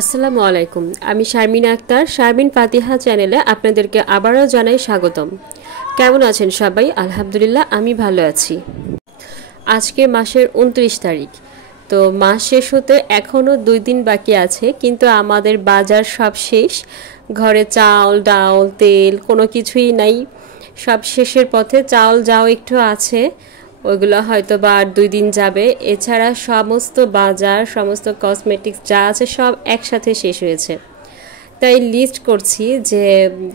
আসসালামু আলাইকুম। আমি শারমিনা আক্তার, শারমিন ফাতিহা চ্যানেলে আপনাদেরকে আবারও জানাই স্বাগতম। কেমন আছেন সবাই? আলহামদুলিল্লাহ, আমি ভালো আছি। আজকে মাসের ২৯ তারিখ। তো মাস শেষ হতে এখনও ২ দিন বাকি আছে, কিন্তু আমাদের বাজার সব শেষ। ঘরে চাল ডাল তেল কোনো কিছুই নাই, সব শেষের পথে। চাল যাও একটু আছে, ওইগুলো হয়তো বা আর ২ দিন যাবে। এছাড়া সমস্ত বাজার, সমস্ত কসমেটিক্স যা আছে সব একসাথে শেষ হয়েছে। তাই লিস্ট করছি যে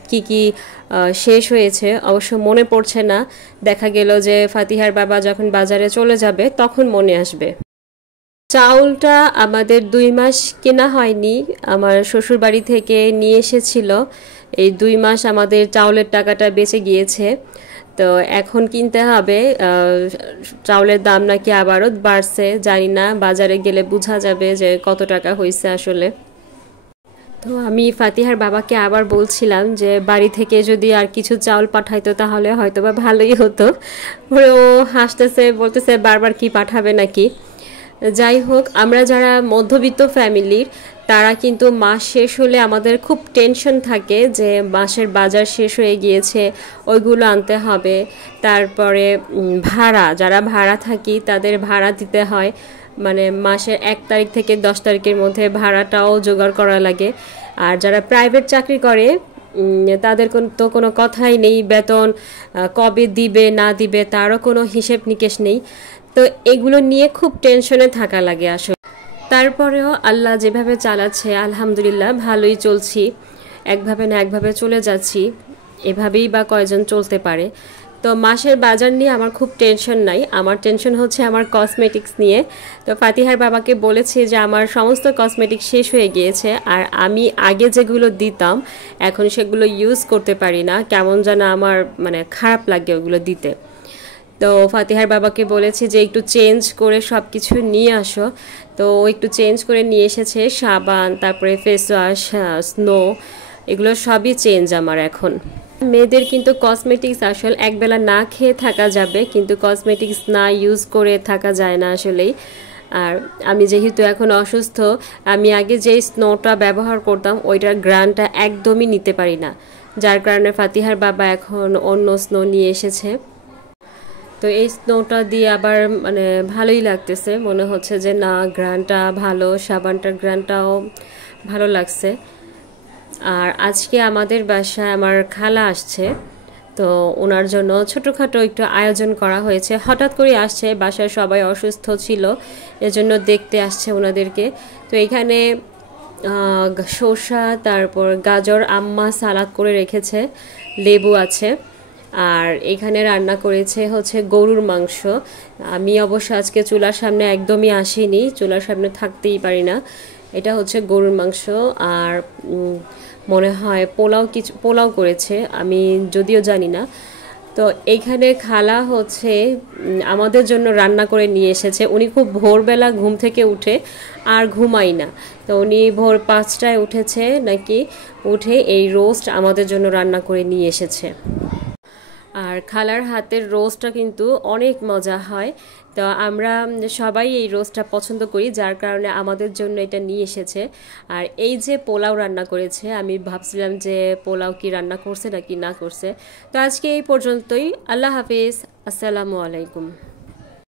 কি কি শেষ হয়েছে। অবশ্য মনে পড়ছে না, দেখা গেল যে ফাতিহার বাবা যখন বাজারে চলে যাবে তখন মনে আসবে। চাউলটা আমাদের ২ মাস কেনা হয়নি, আমার শ্বশুরবাড়ি থেকে নিয়ে এসেছিল। এই ২ মাস আমাদের চাউলের টাকাটা বেঁচে গিয়েছে। তো এখন কিনতে হবে। চাউলের দাম নাকি আবারও বাড়ছে, জানি না, বাজারে গেলে বোঝা যাবে যে কত টাকা হয়েছে আসলে। তো আমি ফাতিহার বাবাকে আবার বলছিলাম যে বাড়ি থেকে যদি আর কিছু চাউল পাঠাইতো তাহলে হয়তো বা ভালোই হতো। পরে ও হাসতেছে, বলতেছে বারবার কি পাঠাবে নাকি। যাই হোক, আমরা যারা মধ্যবিত্ত ফ্যামিলির, তারা কিন্তু মাস শেষ হলে আমাদের খুব টেনশন থাকে যে মাসের বাজার শেষ হয়ে গিয়েছে, ওইগুলো আনতে হবে। তারপরে ভাড়া, যারা ভাড়া থাকি তাদের ভাড়া দিতে হয়, মানে মাসের ১ তারিখ থেকে ১০ তারিখের মধ্যে ভাড়াটাও জোগাড় করা লাগে। আর যারা প্রাইভেট চাকরি করে তাদের তো কোনো কথাই নেই, বেতন কবে দিবে না দিবে তারও কোনো হিসেব নিকেশ নেই। তো এগুলো নিয়ে খুব টেনশনে থাকা লাগে আসলে। তারপরেও আল্লাহ যেভাবে চালাচ্ছে আলহামদুলিল্লাহ ভালোই চলছি, একভাবে না একভাবে চলে যাচ্ছি। এভাবেই বা কয়জন চলতে পারে। তো মাসের বাজার নিয়ে আমার খুব টেনশন নাই, আমার টেনশন হচ্ছে আমার কসমেটিক্স নিয়ে। তো ফাতিহার বাবাকে বলেছি যে আমার সমস্ত কসমেটিক্স শেষ হয়ে গিয়েছে, আর আমি আগে যেগুলো দিতাম এখন সেগুলো ইউজ করতে পারি না, কেমন যেন আমার মানে খারাপ লাগে ওগুলো দিতে। তো ফাতিহার বাবাকে বলেছি যে একটু চেঞ্জ করে সব কিছু নিয়ে আসো। তো ও একটু চেঞ্জ করে নিয়ে এসেছে, সাবান, তারপরে ফেস ওয়াশ, স্নো, এগুলো সবই চেঞ্জ আমার এখন। মেয়েদের কিন্তু কসমেটিক্স আসলে একবেলা না খেয়ে থাকা যাবে, কিন্তু কসমেটিক্স না ইউজ করে থাকা যায় না আসলেই। আর আমি যেহেতু এখন অসুস্থ, আমি আগে যেই স্নোটা ব্যবহার করতাম ওইটার গ্রানটা একদমই নিতে পারি না, যার কারণে ফাতিহার বাবা এখন অন্য স্নো নিয়ে এসেছে। তো এই স্নোটা দিয়ে আবার মানে ভালোই লাগতেছে, মনে হচ্ছে যে না, গ্রানটা ভালো, সাবানটার গ্রানটাও ভালো লাগছে। আর আজকে আমাদের বাসায় আমার খালা আসছে, তো ওনার জন্য ছোটোখাটো একটু আয়োজন করা হয়েছে। হঠাৎ করে আসছে, বাসায় সবাই অসুস্থ ছিল, এজন্য দেখতে আসছে ওনাদেরকে। তো এখানে শসা, তারপর গাজর আম্মা সালাদ করে রেখেছে, লেবু আছে। আর এখানে রান্না করেছে হচ্ছে গরুর মাংস। আমি অবশ্য আজকে চুলার সামনে একদমই আসিনি, চুলার সামনে থাকতেই পারি না। এটা হচ্ছে গরুর মাংস। আর মনে হয় পোলাও করেছে, আমি যদিও জানি না। তো এইখানে খালা হচ্ছে আমাদের জন্য রান্না করে নিয়ে এসেছে। উনি খুব ভোরবেলা ঘুম থেকে উঠে আর ঘুমাই না, তো উনি ভোর ৫টায় উঠেছে নাকি, উঠে এই রোস্ট আমাদের জন্য রান্না করে নিয়ে এসেছে। আর খালার হাতের রোস্টটা কিন্তু অনেক মজা হয়। তো আমরা সবাই এই রোস্টটা পছন্দ করি, যার কারণে আমাদের জন্য এটা নিয়ে এসেছে। আর এই যে পোলাও রান্না করেছে, আমি ভাবছিলাম যে পোলাও কি রান্না করছে নাকি না করছে। তো আজকে এই পর্যন্তই। আল্লাহ হাফিজ, আসসালামু আলাইকুম।